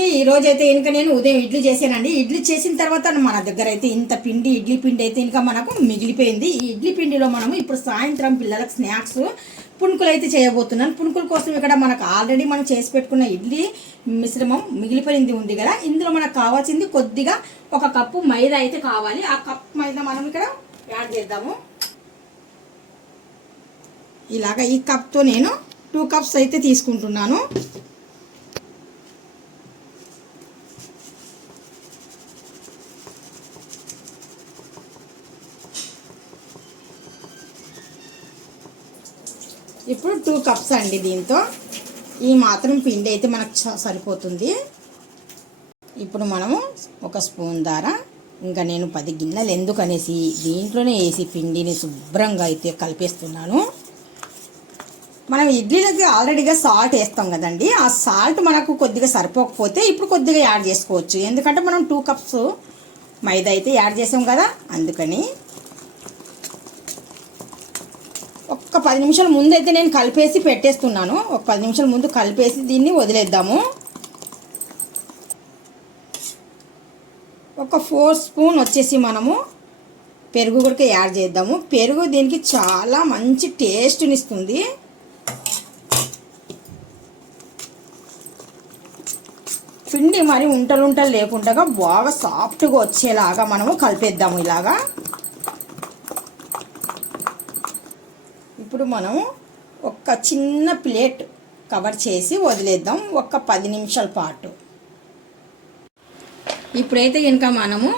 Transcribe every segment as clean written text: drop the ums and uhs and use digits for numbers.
అండి ఈ రోజు అయితే ఇంకా నేను ఉదయం ఇడ్లీ చేశానండి. ఇడ్లీ చేసిన తర్వాత మన దగ్గర అయితే ఇంత పిండి ఇడ్లీ పిండి అయితే ఇంకా మనకు మిగిలిపోయింది. ఈ ఇడ్లీ పిండిలో మనము ఇప్పుడు సాయంత్రం పిల్లలకు స్నాక్స్ పునుకులు అయితే చేయబోతున్నాను. పునుకుల కోసం ఇక్కడ మనకు ఆల్రెడీ మనం చేసి పెట్టుకున్న ఇడ్లీ మిశ్రమం మిగిలిపోయింది ఉంది కదా. ఇందులో మనకు కావాల్సింది కొద్దిగా 1 కప్పు మైదా అయితే కావాలి. ఆ కప్పు మైదా మనం ఇక్కడ యాడ్ చేద్దాము. ఇలాగా ఈ కప్తో నేను 2 కప్స్ అయితే తీసుకుంటున్నాను. ఇప్పుడు 2 కప్స్ అండి. దీంతో ఈ మాత్రం పిండి అయితే మనకు సరిపోతుంది. ఇప్పుడు మనము 1 స్పూన్ దారా ఇంకా నేను 10 గిన్నెలు ఎందుకనేసి దీంట్లోనే వేసి పిండిని శుభ్రంగా అయితే కలిపేస్తున్నాను. మనం ఇడ్లీలకి ఆల్రెడీగా సాల్ట్ వేస్తాం కదండి. ఆ సాల్ట్ మనకు కొద్దిగా సరిపోకపోతే ఇప్పుడు కొద్దిగా యాడ్ చేసుకోవచ్చు. ఎందుకంటే మనం 2 కప్స్ మైదా అయితే యాడ్ చేసాం కదా, అందుకని ఒక 10 నిమిషాల ముందు అయితే నేను కలిపేసి పెట్టేస్తున్నాను. ఒక 10 నిమిషాల ముందు కలిపేసి దీన్ని వదిలేద్దాము. ఒక 4 స్పూన్ వచ్చేసి మనము పెరుగు కూడా యాడ్ చేద్దాము. పెరుగు దీనికి చాలా మంచి టేస్ట్ని ఇస్తుంది. పిండి మరి ఉంటలు లేకుండా బాగా సాఫ్ట్గా వచ్చేలాగా మనము కలిపేద్దాము ఇలాగా. ఇప్పుడు మనము ఒక చిన్న ప్లేట్ కవర్ చేసి వదిలేద్దాం ఒక 10 నిమిషాల పాటు. ఇప్పుడైతే ఇంకా మనము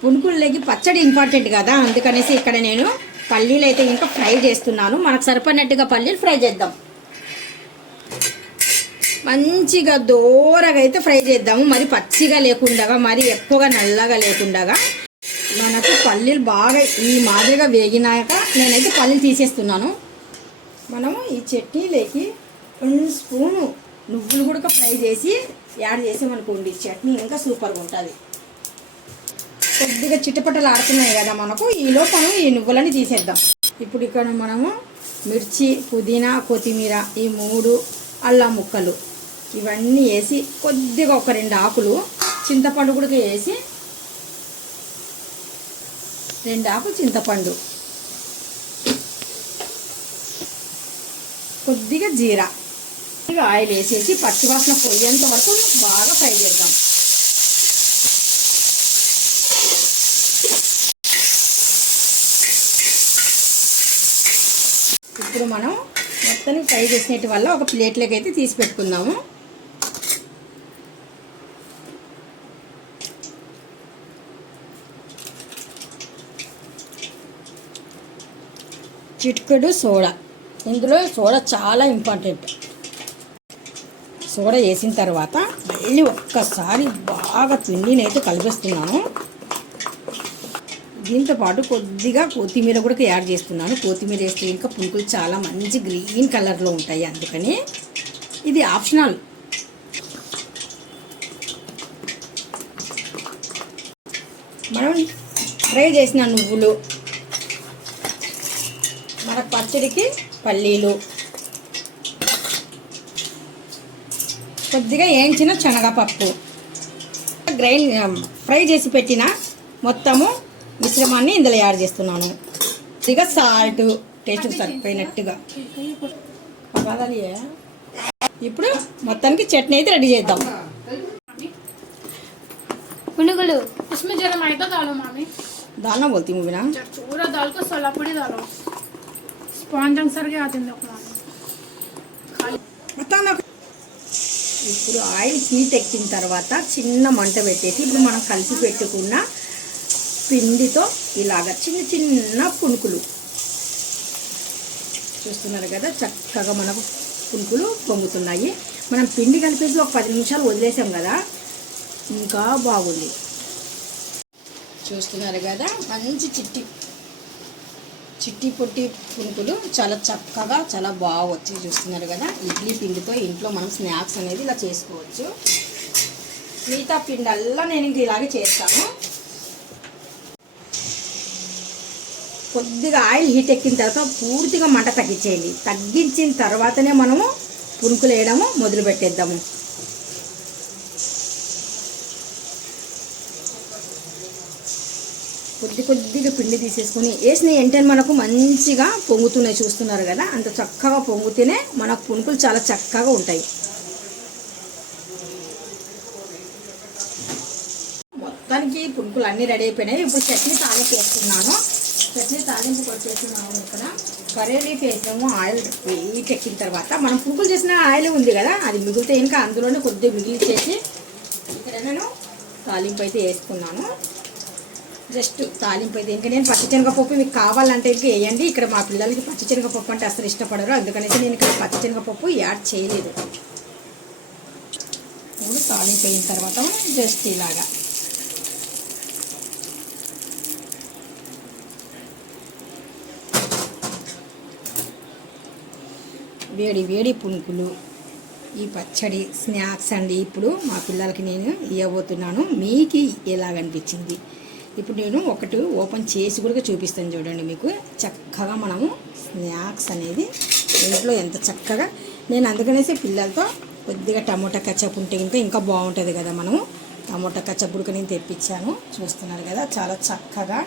పునుకుల్లోకి పచ్చడి ఇంపార్టెంట్ కదా, అందుకనేసి ఇక్కడ నేను పల్లీలు అయితే ఇంకా ఫ్రై చేస్తున్నాను. మనకు సరిపడినట్టుగా పల్లీలు ఫ్రై చేద్దాం. మంచిగా దూరగా అయితే ఫ్రై చేద్దాము. మరి పచ్చిగా లేకుండా మరి ఎక్కువగా నల్లగా లేకుండా. మనకు పల్లీలు బాగా ఈ మాదిరిగా వేగినాక నేనైతే పల్లీలు తీసేస్తున్నాను. మనము ఈ చట్నీలోకి 1 స్పూను నువ్వులు కూడా ఫ్రై చేసి యాడ్ చేసామనుకోండి, చట్నీ ఇంకా సూపర్గా ఉంటుంది. కొద్దిగా చిట్టపట్టలు ఆడుతున్నాయి కదా మనకు, ఈలోపు మనం ఈ నువ్వులని తీసేద్దాం. ఇప్పుడు ఇక్కడ మనము మిర్చి, పుదీనా, కొత్తిమీర ఈ 3 అల్లం ముక్కలు ఇవన్నీ వేసి కొద్దిగా ఒక 2 ఆకులు చింతపండు కూడా వేసి 2 ఆకులు చింతపండు, కొద్దిగా జీరా, ఆయిల్ వేసేసి పచ్చివాసన పోయేంత వరకు బాగా ఫ్రై చేద్దాం. ఇప్పుడు మనం మొత్తం ఫ్రై చేసినట్టు వల్ల ఒక ప్లేట్లోకి అయితే తీసి పెట్టుకుందాము. చిటికెడు సోడా, ఇందులో సోడా చాలా ఇంపార్టెంట్. సోడా వేసిన తర్వాత మళ్ళీ ఒక్కసారి బాగా పిండిని అయితే కలిపేస్తున్నాను. దీంతో పాటు కొద్దిగా కొత్తిమీర కూడా యాడ్ చేస్తున్నాను. కొత్తిమీర వేస్తే ఇంకా పునుకులు చాలా మంచి గ్రీన్ కలర్లో ఉంటాయి, అందుకని ఇది ఆప్షనల్. మనం ఫ్రై చేసిన నువ్వులు, మన పచ్చడికి పల్లీలు, కొద్దిగా వేయించిన శనగపప్పు, ఫ్రై చేసి పెట్టిన మొత్తము మిశ్రమాన్ని ఇందులో యాడ్ చేస్తున్నాను. కొద్దిగా సాల్ట్ టేస్ట్ సరిపోయినట్టుగా. ఇప్పుడు మొత్తానికి చట్నీ అయితే రెడీ చేద్దాం. पुनुगुलू उसमें जरा मैदा डालो मामी. डालना बोलती हूँ बिना पूरा डाल को सोलापुरी डालो. स्पॉन्ज अंसर के आते हैं बताना. ఇప్పుడు ఆయిల్ హీట్ ఎక్కిన తర్వాత చిన్న మంట పెట్టేసి ఇప్పుడు మనం కలిసి పెట్టుకున్న పిండితో ఇలాగ చిన్న చిన్న పునుకులు చూస్తున్నారు కదా, చక్కగా మనకు పునుకులు పొంగుతున్నాయి. మనం పిండి కలిపేసి ఒక 10 నిమిషాలు వదిలేసాం కదా, ఇంకా బాగుంది. చూస్తున్నారు కదా, మంచి చిట్టి పొట్టి పునుకులు చాలా చక్కగా చాలా బాగా వచ్చి చూస్తున్నారు కదా. ఇడ్లీ పిండితో ఇంట్లో మనం స్నాక్స్ అనేది ఇలా చేసుకోవచ్చు. మిగతా పిండల్లా నేను ఇంక ఇలాగే చేస్తాను. కొద్దిగా ఆయిల్ హీట్ ఎక్కిన తర్వాత పూర్తిగా మంట తగ్గించేయండి. తగ్గించిన తర్వాతనే మనము పునుకులు వేయడము మొదలు పెట్టేద్దాము. కొద్దిగా పిండి తీసేసుకొని వేసిన వెంటనే మనకు మంచిగా పొంగుతున్నాయి, చూస్తున్నారు కదా. అంత చక్కగా పొంగుతేనే మనకు పునుకులు చాలా చక్కగా ఉంటాయి. మొత్తానికి పునుకులు అన్నీ రెడీ అయిపోయినాయి. ఇప్పుడు చట్నీ తాలింపు వేస్తున్నాను. చట్నీ తాలింపు వచ్చేస్తున్నాము. ఇక్కడ కర్రీ లీఫ్ వేసాము. ఆయిల్ వెయిట్ ఎక్కిన తర్వాత మనం పునుకులు చేసిన ఆయిల్ ఉంది కదా, అది మిగిలితే ఇంకా అందులోనే కొద్దిగా మిగిలిచేసి ఇక్కడ నేను తాలింపు అయితే వేసుకున్నాను. జస్ట్ తాలింపు అయితే ఇంకా నేను పచ్చిశనగపప్పు మీకు కావాలంటే ఇంకా వేయండి. ఇక్కడ మా పిల్లలకి పచ్చిశనగపప్పు అంటే అసలు ఇష్టపడరు, అందుకనేసి నేను ఇక్కడ పచ్చిశనగపప్పు యాడ్ చేయలేదు. ఇప్పుడు తాలింపు అయిన తర్వాత జస్ట్ ఇలాగా వేడి వేడి పునుకులు, ఈ పచ్చడి స్నాక్స్ అండి. ఇప్పుడు మా పిల్లలకి నేను ఇవ్వబోతున్నాను. మీకు ఎలాగనిపించింది? ఇప్పుడు నేను ఒకటి ఓపెన్ చేసి కూడా చూపిస్తాను చూడండి. మీకు చక్కగా మనము స్నాక్స్ అనేది ఇంట్లో ఎంత చక్కగా, నేను అందుకనేసి పిల్లలతో కొద్దిగా టమోటా కచ్చప్ ఉంటే ఇంకా బాగుంటుంది కదా. మనము టమోటా కచ్చప్ కూడా నేను తెప్పించాను, చూస్తున్నారు కదా. చాలా చక్కగా